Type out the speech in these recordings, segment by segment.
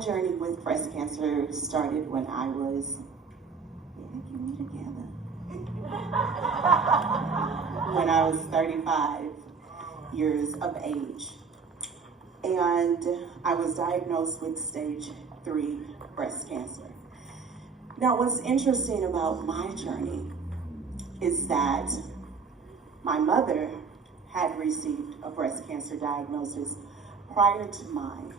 journey with breast cancer started when I was, when I was 35 years of age. And I was diagnosed with stage 3 breast cancer. Now, what's interesting about my journey is that my mother had received a breast cancer diagnosis prior to mine,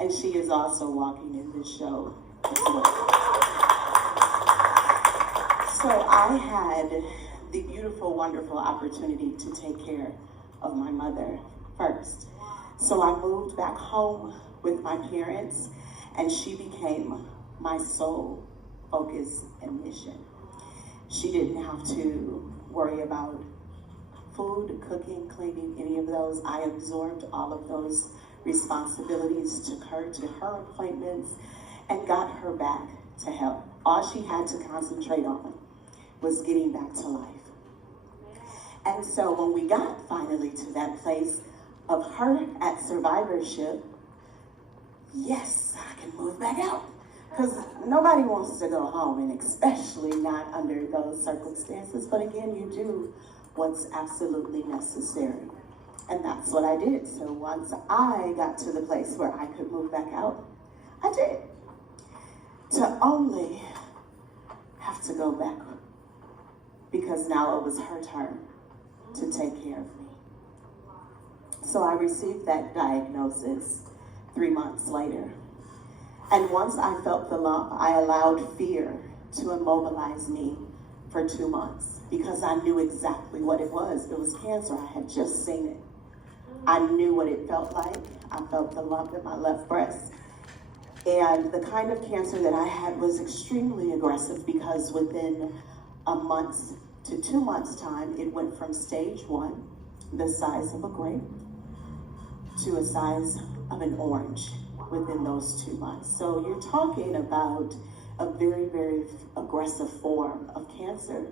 and she is also walking in this show as well. So I had the beautiful, wonderful opportunity to take care of my mother first. So I moved back home with my parents, and she became my sole focus and mission. She didn't have to worry about food, cooking, cleaning, any of those. I absorbed all of those responsibilities, took her to her appointments, and got her back to health. All she had to concentrate on was getting back to life. And so when we got finally to that place of her at survivorship, yes, I can move back out. Because nobody wants to go home, and especially not under those circumstances. But again, you do what's absolutely necessary. And that's what I did. So once I got to the place where I could move back out, I did. To only have to go back, because now it was her turn to take care of me. So I received that diagnosis 3 months later. And once I felt the lump, I allowed fear to immobilize me for 2 months, because I knew exactly what it was. It was cancer. I had just seen it. I knew what it felt like. I felt the lump in my left breast. And the kind of cancer that I had was extremely aggressive, because within a month to 2 months' time, it went from stage 1, the size of a grape, to a size of an orange within those 2 months. So you're talking about a very, very aggressive form of cancer.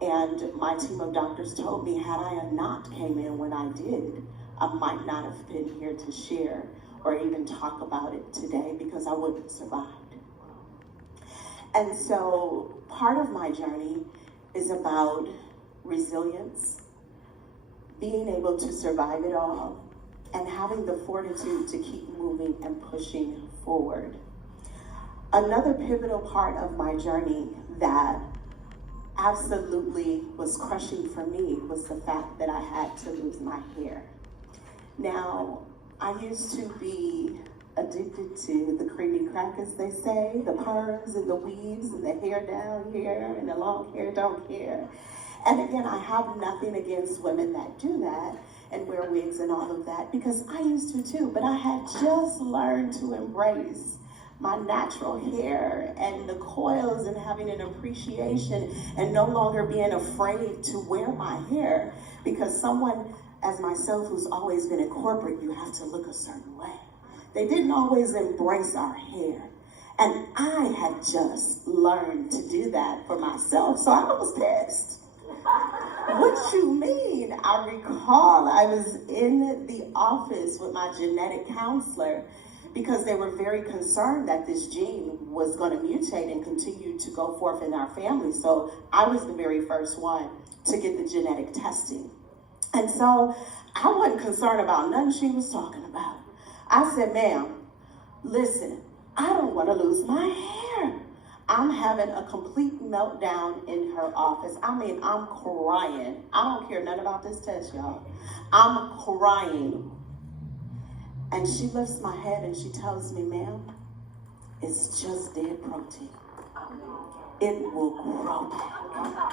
And my team of doctors told me, had I not came in when I did, I might not have been here to share or even talk about it today, because I wouldn't have survived. And so part of my journey is about resilience, being able to survive it all, and having the fortitude to keep moving and pushing forward. Another pivotal part of my journey that absolutely was crushing for me was the fact that I had to lose my hair. Now, I used to be addicted to the creamy crack, as they say, the perms and the weaves and the hair down here and the long hair don't care. And again, I have nothing against women that do that and wear wigs and all of that, because I used to too, but I had just learned to embrace my natural hair and the coils and having an appreciation and no longer being afraid to wear my hair, because someone as myself who's always been in corporate, you have to look a certain way. They didn't always embrace our hair. And I had just learned to do that for myself, so I was pissed. What you mean? I recall I was in the office with my genetic counselor, because they were very concerned that this gene was going to mutate and continue to go forth in our family. So I was the very first one to get the genetic testing. And so I wasn't concerned about nothing she was talking about. I said, ma'am, listen, I don't want to lose my hair. I'm having a complete meltdown in her office. I mean, I'm crying. I don't care nothing about this test, y'all. I'm crying. And she lifts my head and she tells me, ma'am, it's just dead protein. It will grow back.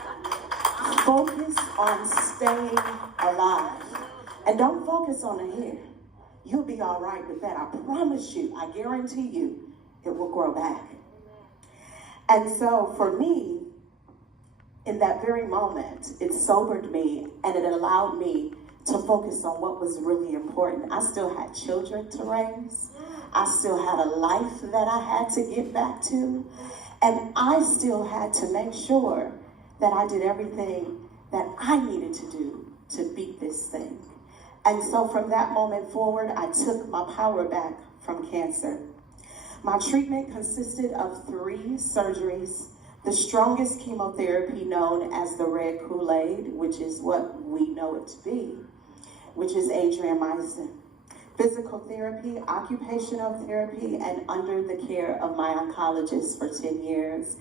Focus on staying alive. And don't focus on the hair. You'll be all right with that. I promise you, I guarantee you, it will grow back. And so for me, in that very moment, it sobered me and it allowed me to focus on what was really important. I still had children to raise. I still had a life that I had to get back to. And I still had to make sure that I did everything that I needed to do to beat this thing. And so from that moment forward, I took my power back from cancer. My treatment consisted of 3 surgeries, the strongest chemotherapy known as the red Kool-Aid, which is what we know it to be, which is adriamycin, physical therapy, occupational therapy, and under the care of my oncologist for 10 years.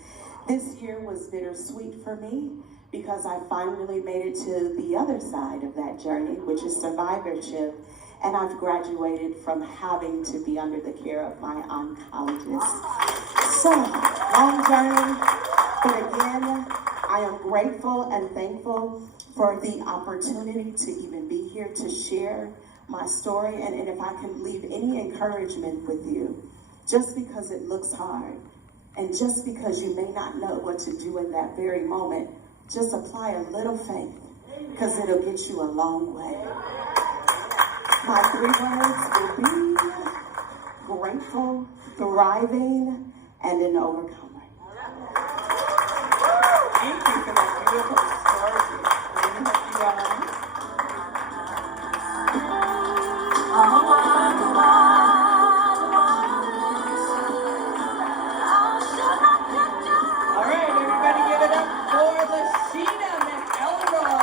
This year was bittersweet for me because I finally made it to the other side of that journey, which is survivorship, and I've graduated from having to be under the care of my oncologist. So, long journey, but again, I am grateful and thankful for the opportunity to even be here to share my story, and if I can leave any encouragement with you, just because it looks hard, and just because you may not know what to do in that very moment, just apply a little faith, because it'll get you a long way. My 3 words will be grateful, thriving, and an overcomer. Thank you for that beautiful story. I hope you